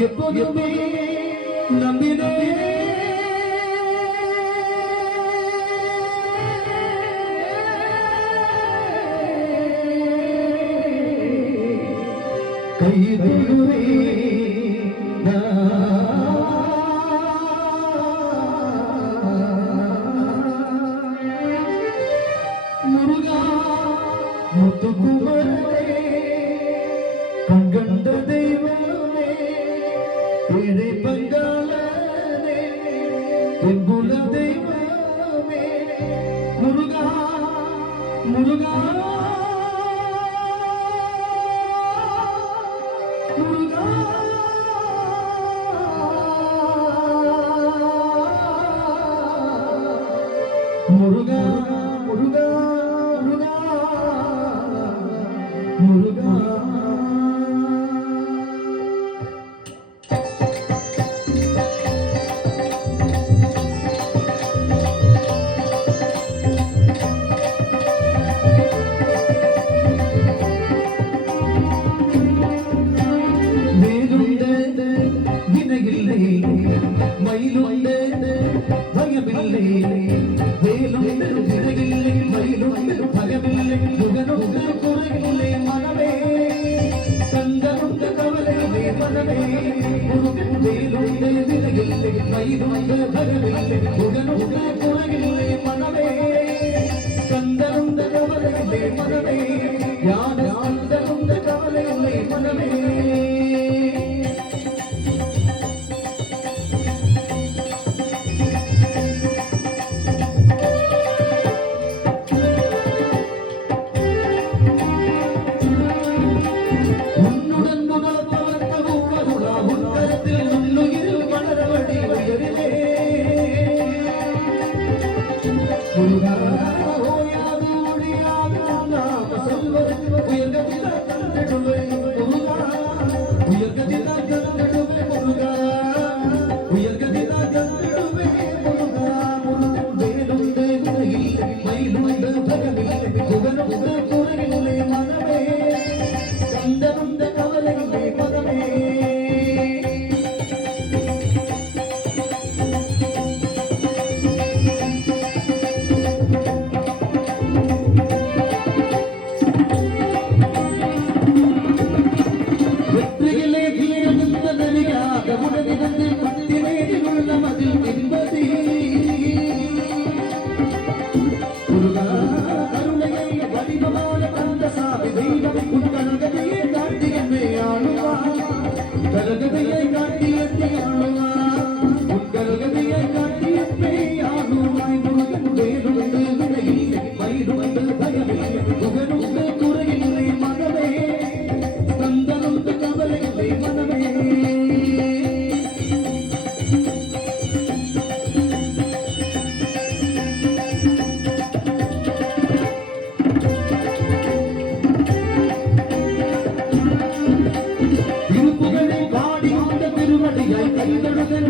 எப்போதுமே நம்பினே கைதுவே முருகா முத்துக்குமரனே கண்கண்ட தெய்வமே ஏழை பங்காளனே என் குல தெய்வமே முருகா முருகா முருகா முருகா முருகா முருகா முருகா மயிலுண்டு பயமில்லை வேலுண்டு விதையில்லை மயிலுண்டு பயமில்லை முகனுண்டு குறையில்லை மனமே கந்தனுண்டு கவலையில்லை மனமே முருகன் வேலுண்டு விதையில்லை மயிலுண்டு பயமில்லை முகனுண்டு குறையில்லை மனமே கந்தனுண்டு கவலையில்லை மனமே யான கந்தனுண்டு கவலையில்லை மனமே ஓயாது ஒழியாது நாம் சொல்வது உயர்கதிதான் கண்டிடுவே முருகா உயர்கதிதான் கண்டிடுவே முருகா உயர்கதிதான் கண்டிடுவே முருகா முருகன் வேலுண்டு விதையில்லை மயிலுண்டு பயமில்லை புகனுண்டு குறையில்லை மனமே கந்தனுண்டு கவலையில்லை மனமே உடனிருந்து பத்தினேறி உள்ள மதில் என்பதே முருகா கருணையை வடிவமான கந்த சாமி தெய்வம் உன் கனகதையை காட்டி என்னை ஆளுவா கனகதையை காட்டி என்னை ஆளுவா உன் கனகதையை காட்டி என்னை ஆளுவாய் முருகன் வேலுண்டு விடையில்லை மயிலுண்டு பயமில்லை புகனுண்டு குறையில்லை மனமே கந்தனுண்டு கவலையில்லை மனமே கைதொடுதல்